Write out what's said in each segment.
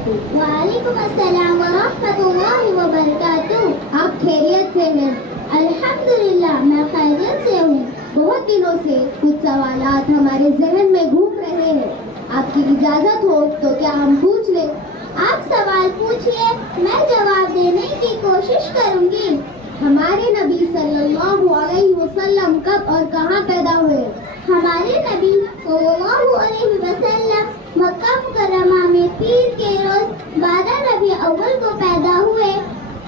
وبرکاتہ۔ وعلیکم السلام ورحمۃ اللہ وبرکاتہ۔ آپ خیریت سے ہیں؟ الحمدللہ میں خیریت سے ہوں۔ بہت دنوں سے کچھ سوالات ہمارے ذہن میں گھوم رہے ہیں، آپ کی اجازت ہو تو کیا ہم پوچھ لیں؟ آپ سوال پوچھئے، میں جواب دینے کی کوشش کروں گی۔ ہمارے نبی صلی اللہ علیہ وسلم کب اور کہاں پیدا ہوئے؟ ہمارے نبی صلی اللہ علیہ وسلم مکہ مکرمہ میں پیر کے روز 12 ربیع اول کو پیدا ہوئے۔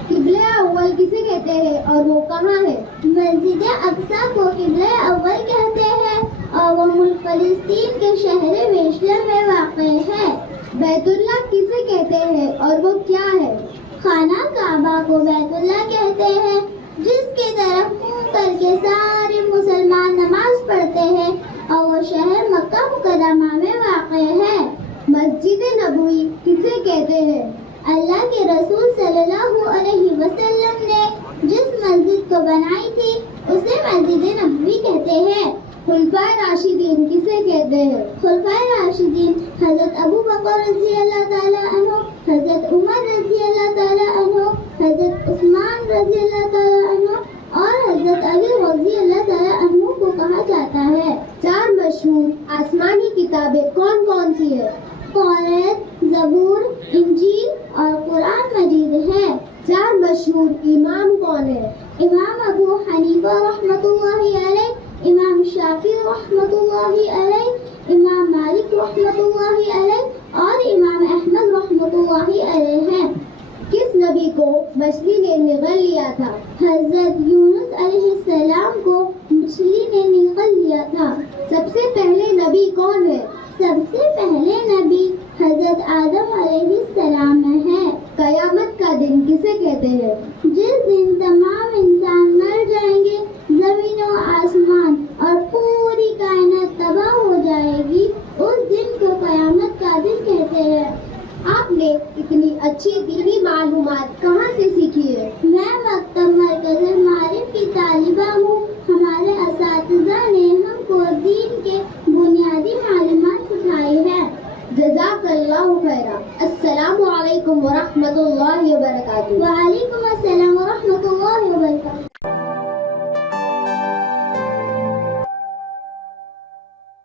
قبلہ اول کسے کہتے ہیں اور وہ کہاں ہے؟ مسجد اقصی کو قبلہ اول کہتے ہیں اور وہ ملک فلسطین کے شہر بیشلم میں واقع ہے۔ بیت اللہ کسے کہتے ہیں اور وہ کیا ہے؟ خانہ کعبہ کو بیت اللہ کہتے ہیں، جس کی طرف منہ کر کے سارے مسلمان نماز پڑھتے ہیں اور وہ شہر مکہ مکرمہ میں واقع ہے۔ مسجد نبوی کسے کہتے ہیں؟ اللہ کے رسول صلی اللہ علیہ وسلم نے جس مسجد کو بنائی تھی اسے مسجد نبوی کہتے ہیں۔ خلفائے راشدین کسے کہتے ہیں؟ خلفائے راشدین حضرت ابو بکر رضی اللہ تعالیٰ عنہ، حضرت عمر رضی اللہ تعالیٰ عنہ، حضرت عثمان رضی اللہ تعالیٰ عنہ اور حضرت علی رضی اللہ تعالیٰ عنہ کو کہا جاتا ہے۔ 4 مشہور آسمانی کتابیں کون کون سی ہیں؟ توریت، زبور، انجیل اور قرآن مجید ہے۔ 4 مشہور امام کون ہیں؟ امام ابو حنیفہ رحمۃ اللہ علیہ، امام شافعی رحمۃ اللہ علیہ، امام مالک رحمۃ اللہ علیہ اور امام احمد رحمۃ اللہ علیہ ہیں۔ کس نبی کو مچھلی نے نگل لیا تھا؟ حضرت یونس علیہ السلام کو مچھلی نے نگل لیا تھا۔ سب سے پہلے نبی کون ہے؟ سب سے پہلے نبی حضرت آدم علیہ السلام ہے۔ قیامت کا دن کسے کہتے ہیں؟ جس دن تمام انسان مر جائیں گے، زمین و آسمان اور پوری کائنات تباہ ہو جائے گی، اس دن کو قیامت کا دن کہتے ہیں۔ آپ نے اتنی اچھی دینی معلومات کہاں سے سیکھی ہے؟ میں مکتب مرکز المعارف کی طالبہ ہوں۔ ہمارے اساتذہ نے ہم کو دین کے بنیادی معلومات سکھائی ہے۔ جزاک اللہ خیرا۔ السلام علیکم ورحمۃ اللہ وبرکاتہ۔ وعلیکم السلام ورحمۃ اللہ وبرکاتہ۔